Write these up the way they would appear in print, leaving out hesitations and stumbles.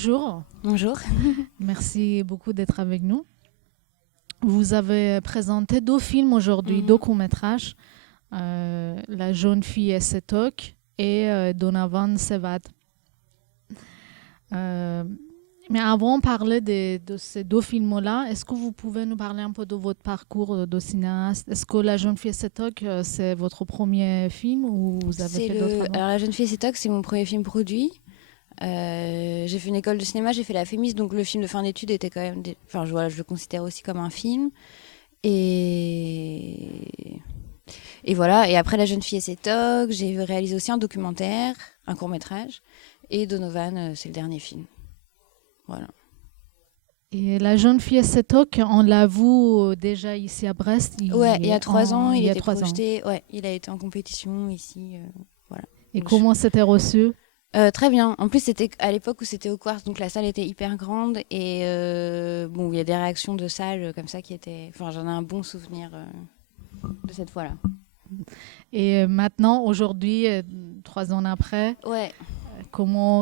Bonjour, Bonjour. merci beaucoup d'être avec nous. Vous avez présenté deux films aujourd'hui, Mhm. deux courts-métrages, La jeune fille et ses tocs et Donovan s'évade. Euh, mais avant de parler de ces deux films-là, est-ce que vous pouvez nous parler un peu de votre parcours de cinéaste? Est-ce que La jeune fille et ses tocs, c'est votre premier film ou vous avez fait d'autres avant? Alors, La jeune fille et ses tocs, c'est mon premier film produit. J'ai fait une école de cinéma, j'ai fait la Fémis, donc le film de fin d'études était quand même. Enfin, voilà, je le considère aussi comme un film. Et... et voilà. Et après La jeune fille et ses tocs, j'ai réalisé aussi un documentaire, un court-métrage. Et Donovan, c'est le dernier film. Voilà. Et La jeune fille et ses tocs, on l'a vu déjà ici à Brest Ouais, il y a 3 ans, il il y a était 3 ans. projeté. Ouais, il a été en compétition ici. Voilà. Et Donc, comment c'était reçu? Très bien. En plus, c'était à l'époque où c'était au Quartz, donc la salle était hyper grande et bon, il y a des réactions de salle comme ça qui étaient. Enfin, j'en ai un bon souvenir de cette fois-là. Et maintenant, aujourd'hui, 3 ans après, Ouais.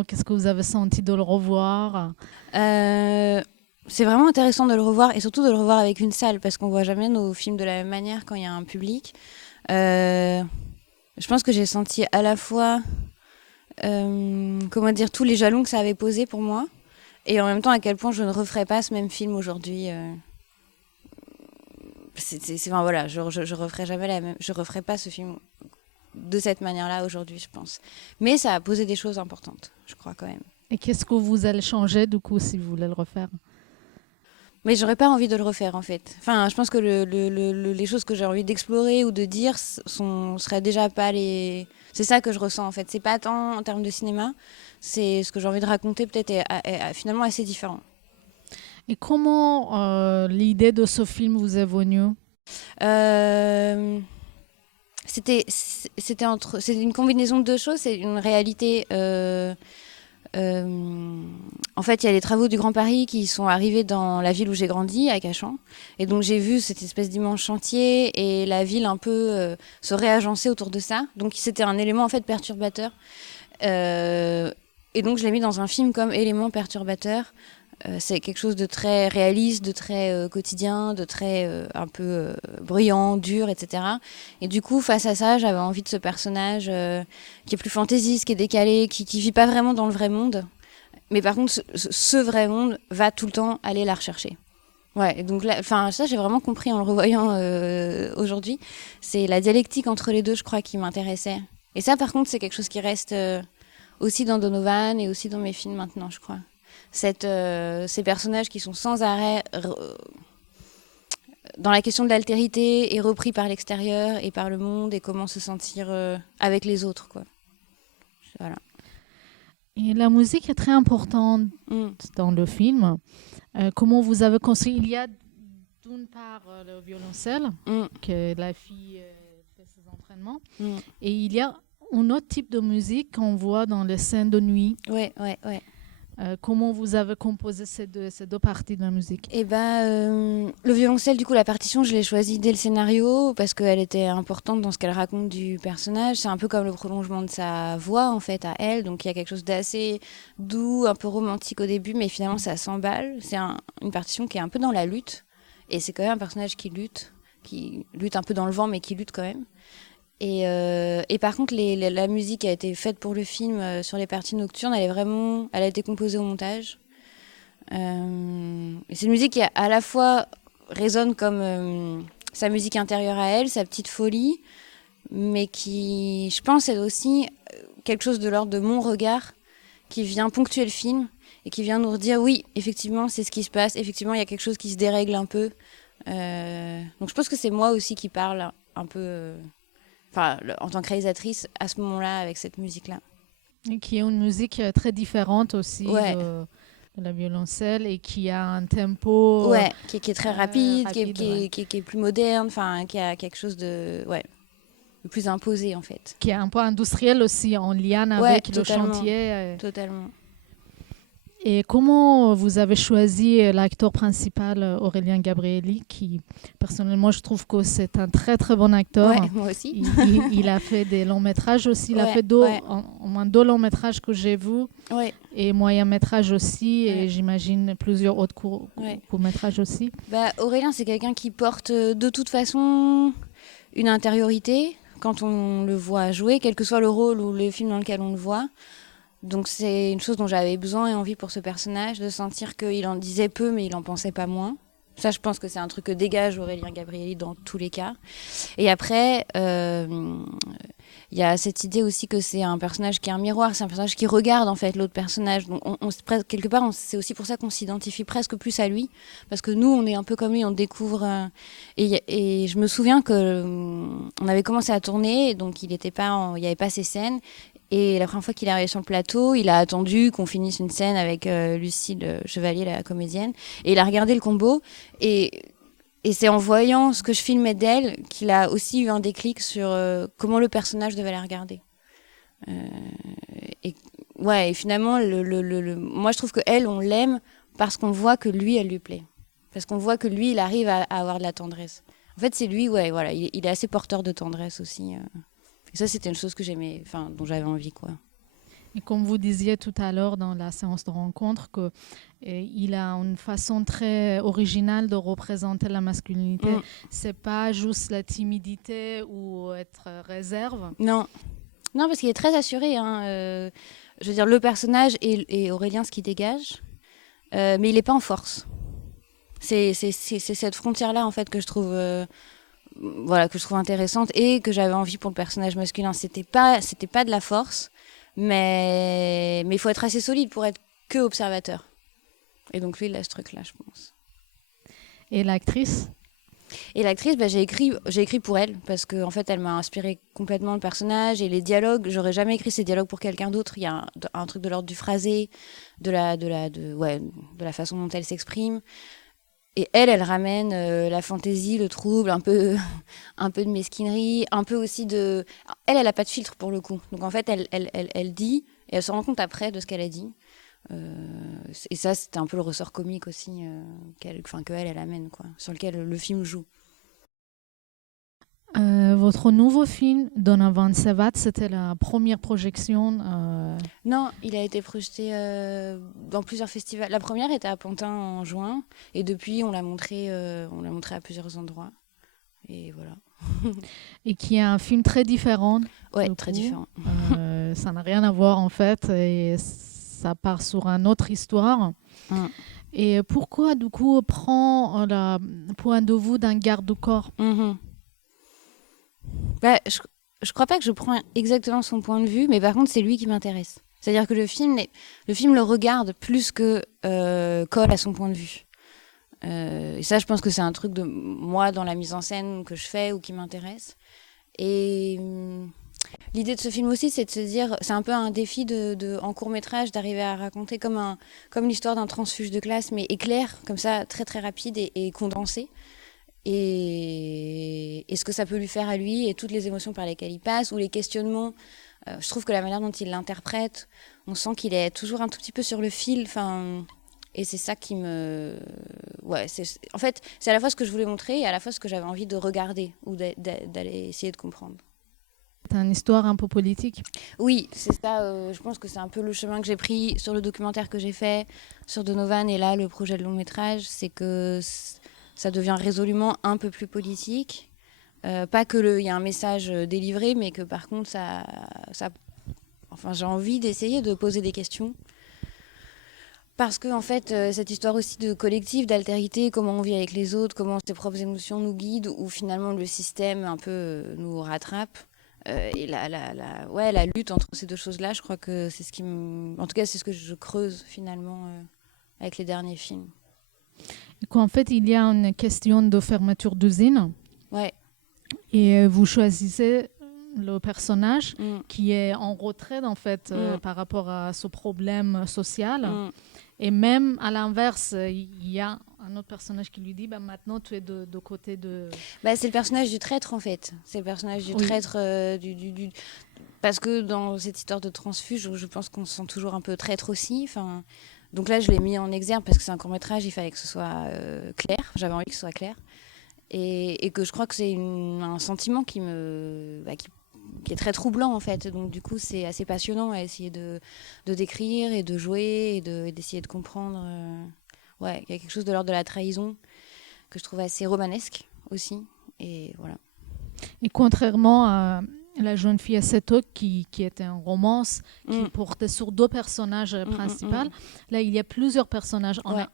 qu'est-ce que vous avez senti de le revoir? Euh, c'est vraiment intéressant de le revoir et surtout de le revoir avec une salle parce qu'on voit jamais nos films de la même manière quand il y a un public. Euh, je pense que j'ai senti à la fois, comment dire, tous les jalons que ça avait posés pour moi et en même temps à quel point je ne referais pas ce même film aujourd'hui. Enfin, voilà, je referai jamais je referai pas ce film de cette manière-là aujourd'hui, je pense. Mais ça a posé des choses importantes, je crois quand même. Et qu'est-ce que vous allez changer du coup si vous voulez le refaire? Mais j'aurais pas envie de le refaire en fait. Enfin, je pense que les choses que j'ai envie d'explorer ou de dire seraient déjà pas les. C'est ça que je ressens en fait. C'est pas tant en termes de cinéma, c'est ce que j'ai envie de raconter peut-être est finalement assez différent. Et comment l'idée de ce film vous est venue? Euh, c'est une combinaison de deux choses. C'est une réalité. En fait, il y a les travaux du Grand Paris qui sont arrivés dans la ville où j'ai grandi, à Cachan. Et donc, j'ai vu cette espèce d'immense chantier et la ville un peu se réagencer autour de ça. Donc, c'était un élément en fait perturbateur. Euh, et donc, je l'ai mis dans un film comme élément perturbateur. C'est quelque chose de très réaliste, de très quotidien, de très un peu bruyant, dur, etc. Et du coup, face à ça, j'avais envie de ce personnage qui est plus fantaisiste, qui est décalé, qui vit pas vraiment dans le vrai monde. Mais par contre, ce vrai monde va tout le temps aller la rechercher. Ouais, donc là, enfin, ça, j'ai vraiment compris en le revoyant aujourd'hui. C'est la dialectique entre les deux, je crois, qui m'intéressait. Et ça, par contre, c'est quelque chose qui reste aussi dans Donovan et aussi dans mes films maintenant, je crois. Ces personnages qui sont sans arrêt dans la question de l'altérité et repris par l'extérieur et par le monde et comment se sentir avec les autres, quoi. Voilà. Et la musique est très importante Mm. dans le film. Comment vous avez construit? Il y a d'une part le violoncelle, Mm. que la fille fait ses entraînements, Mm. et il y a un autre type de musique qu'on voit dans les scènes de nuit. Ouais, ouais, ouais. Comment vous avez composé ces deux parties de la musique? Et le violoncelle, du coup, la partition, je l'ai choisie dès le scénario parce qu'elle était importante dans ce qu'elle raconte du personnage. C'est un peu comme le prolongement de sa voix, en fait, à elle. Donc, il y a quelque chose d'assez doux, un peu romantique au début, mais finalement, ça s'emballe. C'est une partition qui est un peu dans la lutte. Et c'est quand même un personnage qui lutte un peu dans le vent, mais qui lutte quand même. Et par contre, la musique a été faite pour le film sur les parties nocturnes. Elle a été composée au montage. Et c'est une musique qui à la fois résonne comme sa musique intérieure à elle, sa petite folie, mais qui, je pense, est aussi quelque chose de l'ordre de mon regard qui vient ponctuer le film et qui vient nous redire oui, effectivement, c'est ce qui se passe. Effectivement, il y a quelque chose qui se dérègle un peu. Donc je pense que c'est moi aussi qui parle un peu, en tant que réalisatrice, à ce moment-là, avec cette musique-là. Et qui est une musique très différente aussi Ouais. de la violoncelle et qui a un tempo Ouais, qui est très rapide, rapide, ouais. qui est plus moderne, enfin, qui a quelque chose de plus imposé en fait. Qui est un peu industriel aussi, en lien Ouais, avec le totalement, chantier. totalement. Et comment vous avez choisi l'acteur principal, Aurélien Gabrielli, qui, personnellement, je trouve que c'est un très, très bon acteur. Ouais, moi aussi. Il a fait des longs métrages aussi. Il a fait au moins 2 longs métrages que j'ai vus. Ouais. Et moyen métrage aussi. Et j'imagine plusieurs autres courts métrages aussi. Aurélien, c'est quelqu'un qui porte de toute façon une intériorité quand on le voit jouer, quel que soit le rôle ou le film dans lequel on le voit. Donc c'est une chose dont j'avais besoin et envie pour ce personnage, de sentir qu'il en disait peu mais il en pensait pas moins. Ça, je pense que c'est un truc que dégage Aurélien Gabrielli dans tous les cas. Et après, il y a cette idée aussi que c'est un personnage qui est un miroir, c'est un personnage qui regarde en fait l'autre personnage. Donc quelque part, c'est aussi pour ça qu'on s'identifie presque plus à lui, parce que nous, on est un peu comme lui, on découvre. Et je me souviens que on avait commencé à tourner, donc il n'y avait pas ces scènes. Et la première fois qu'il est arrivé sur le plateau, il a attendu qu'on finisse une scène avec Lucille Chevalier, la comédienne. Et il a regardé le combo. Et c'est en voyant ce que je filmais d'elle qu'il a aussi eu un déclic sur comment le personnage devait la regarder. Et finalement, moi je trouve qu'elle, on l'aime parce qu'on voit que lui, elle lui plaît. Parce qu'on voit que lui, il arrive à avoir de la tendresse. En fait, c'est lui, il est assez porteur de tendresse aussi. Et ça, c'était une chose que j'aimais, dont j'avais envie, quoi. Et comme vous disiez tout à l'heure dans la séance de rencontre, qu'il a une façon très originale de représenter la masculinité. C'est pas juste la timidité ou être réserve. Non, parce qu'il est très assuré. Je veux dire, le personnage et Aurélien, ce qu'il dégage, mais il n'est pas en force. C'est cette frontière-là, en fait, que je trouve... que je trouve intéressante et que j'avais envie pour le personnage masculin. C'était pas de la force, mais il faut être assez solide pour être que observateur. Et donc lui, il a ce truc-là, je pense. Et l'actrice ? Et l'actrice, j'ai écrit pour elle, parce qu'en fait, elle m'a inspiré complètement le personnage et les dialogues. J'aurais jamais écrit ces dialogues pour quelqu'un d'autre. Il y a un truc de l'ordre du phrasé, de la façon dont elle s'exprime. Et elle ramène la fantaisie, le trouble, un peu de mesquinerie, un peu aussi de... Elle a pas de filtre pour le coup. Donc en fait, elle dit, et elle se rend compte après de ce qu'elle a dit. Et ça, c'était un peu le ressort comique aussi qu'elle amène, quoi, sur lequel le film joue. Votre nouveau film, Donovan Savat, c'était la première projection Non, il a été projeté dans plusieurs festivals. La première était à Pantin en juin, et depuis, on l'a montré à plusieurs endroits. Et voilà. Et qui est un film très différent. Ouais, très différent. Ça n'a rien à voir en fait, et ça part sur une autre histoire. Et pourquoi, du coup, prend le point de vue d'un garde-corps ? Je crois pas que je prends exactement son point de vue, mais par contre, c'est lui qui m'intéresse. C'est-à-dire que le film le regarde plus que colle à son point de vue. Et ça, je pense que c'est un truc de moi dans la mise en scène que je fais ou qui m'intéresse. Et l'idée de ce film aussi, c'est de se dire, c'est un peu un défi en court-métrage d'arriver à raconter comme l'histoire d'un transfuge de classe, mais éclair, comme ça, très très rapide et condensé. Et ce que ça peut lui faire à lui et toutes les émotions par lesquelles il passe ou les questionnements. Je trouve que la manière dont il l'interprète, on sent qu'il est toujours un tout petit peu sur le fil. Et c'est ça qui me... en fait, c'est à la fois ce que je voulais montrer et à la fois ce que j'avais envie de regarder ou d'aller essayer de comprendre. C'est une histoire un peu politique. Oui, c'est ça. Je pense que c'est un peu le chemin que j'ai pris sur le documentaire que j'ai fait sur Donovan et là, le projet de long métrage, c'est que... ça devient résolument un peu plus politique. Pas qu'il y a un message délivré, mais que par contre, j'ai envie d'essayer de poser des questions. Parce que, en fait, cette histoire aussi de collectif, d'altérité, comment on vit avec les autres, comment ses propres émotions nous guident, ou finalement le système un peu nous rattrape. Et la lutte entre ces deux choses-là, je crois que c'est ce qui en tout cas, c'est ce que je creuse finalement avec les derniers films. En fait, il y a une question de fermeture d'usine. Ouais. Et vous choisissez le personnage qui est en retrait, en fait, par rapport à ce problème social. Et même à l'inverse, il y a un autre personnage qui lui dit maintenant tu es de côté de... c'est le personnage du traître, en fait. C'est le personnage du traître parce que dans cette histoire de transfuge, je pense qu'on se sent toujours un peu traître aussi. Donc là, je l'ai mis en exergue parce que c'est un court-métrage, il fallait que ce soit clair. J'avais envie que ce soit clair. Et que je crois que c'est un sentiment qui est très troublant, en fait. Donc du coup, c'est assez passionnant à essayer de décrire et de jouer et d'essayer de comprendre. Ouais, il y a quelque chose de l'ordre de la trahison que je trouve assez romanesque aussi. Et voilà. Et contrairement à La jeune fille à 7 ans, qui était un romance, qui portait sur 2 personnages principaux, là, il y a plusieurs personnages. On a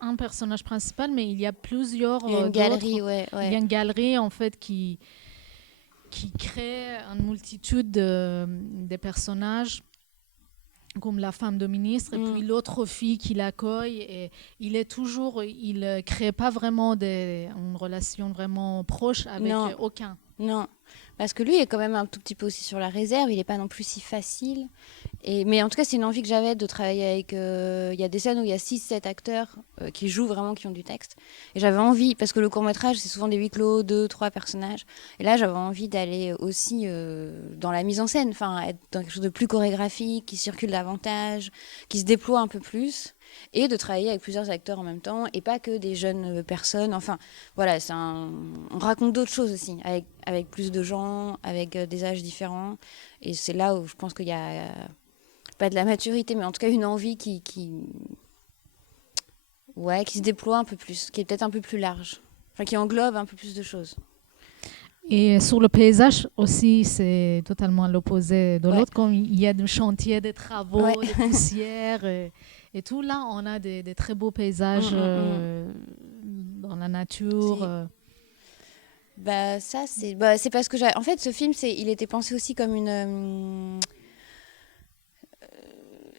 un personnage principal, mais il y a plusieurs il y a une galerie, ouais. Il y a une galerie, en fait, qui crée une multitude de personnages, comme la femme de ministre, et puis l'autre fille qui l'accueille. Et il ne crée pas vraiment une relation vraiment proche avec aucun. Non, parce que lui est quand même un tout petit peu aussi sur la réserve, il n'est pas non plus si facile. Mais en tout cas, c'est une envie que j'avais de travailler avec... Il y a des scènes où il y a 6-7 acteurs qui jouent vraiment, qui ont du texte. Et j'avais envie, parce que le court-métrage, c'est souvent des huis clos, 2-3 personnages. Et là, j'avais envie d'aller aussi dans la mise en scène, enfin, être dans quelque chose de plus chorégraphique, qui circule davantage, qui se déploie un peu plus. Et de travailler avec plusieurs acteurs en même temps, et pas que des jeunes personnes. Enfin, voilà, on raconte d'autres choses aussi, avec plus de gens, avec des âges différents. Et c'est là où je pense qu'il y a, pas de la maturité, mais en tout cas une envie qui se déploie un peu plus, qui est peut-être un peu plus large, enfin, qui englobe un peu plus de choses. Et sur le paysage aussi, c'est totalement l'opposé de l'autre. Comme il y a des chantiers, des travaux, des poussières et tout. Là, on a des très beaux paysages dans la nature. Ça, c'est parce que en fait, ce film, il était pensé aussi comme une...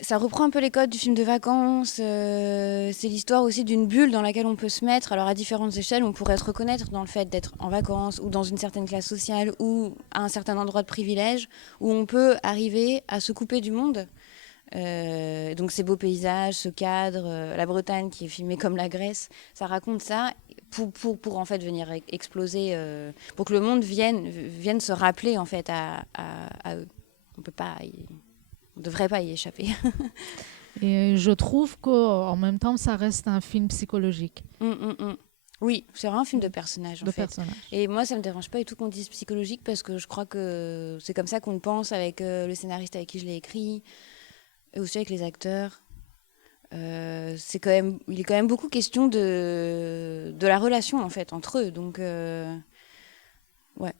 ça reprend un peu les codes du film de vacances. C'est l'histoire aussi d'une bulle dans laquelle on peut se mettre. Alors à différentes échelles, on pourrait se reconnaître dans le fait d'être en vacances ou dans une certaine classe sociale ou à un certain endroit de privilège où on peut arriver à se couper du monde. Donc ces beaux paysages, ce cadre, la Bretagne qui est filmée comme la Grèce, ça raconte ça pour en fait venir exploser, pour que le monde vienne se rappeler en fait à eux. On ne devrait pas y échapper. Et je trouve qu'en même temps, ça reste un film psychologique. Oui, c'est vraiment un film de personnage. Et moi, ça ne me dérange pas du tout qu'on dise psychologique parce que je crois que c'est comme ça qu'on le pense avec le scénariste avec qui je l'ai écrit et aussi avec les acteurs. Il est quand même beaucoup question de la relation en fait entre eux. Donc, ouais.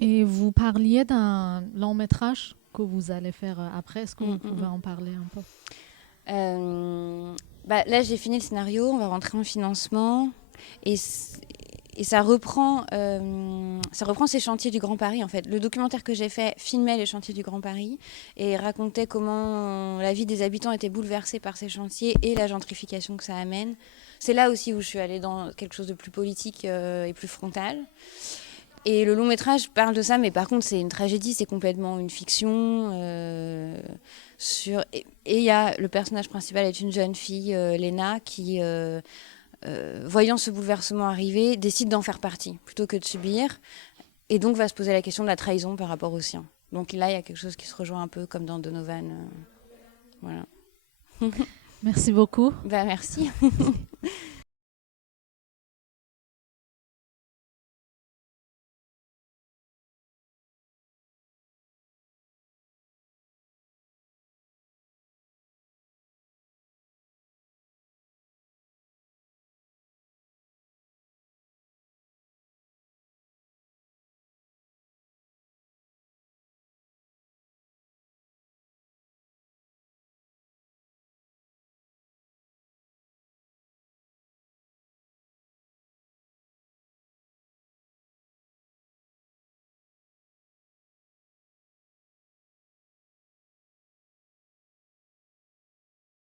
Et vous parliez d'un long métrage que vous allez faire après. Est-ce que vous pouvez en parler un peu? Là, j'ai fini le scénario, on va rentrer en financement et ça reprend ces chantiers du Grand Paris en fait. Le documentaire que j'ai fait filmait les chantiers du Grand Paris et racontait comment la vie des habitants était bouleversée par ces chantiers et la gentrification que ça amène. C'est là aussi où je suis allée dans quelque chose de plus politique et plus frontal. Et le long métrage parle de ça, mais par contre c'est une tragédie, c'est complètement une fiction. Et le personnage principal est une jeune fille, Léna, qui, voyant ce bouleversement arriver, décide d'en faire partie, plutôt que de subir. Et donc va se poser la question de la trahison par rapport aux siens. Donc là, il y a quelque chose qui se rejoint un peu comme dans Donovan. Voilà. Merci beaucoup. Merci.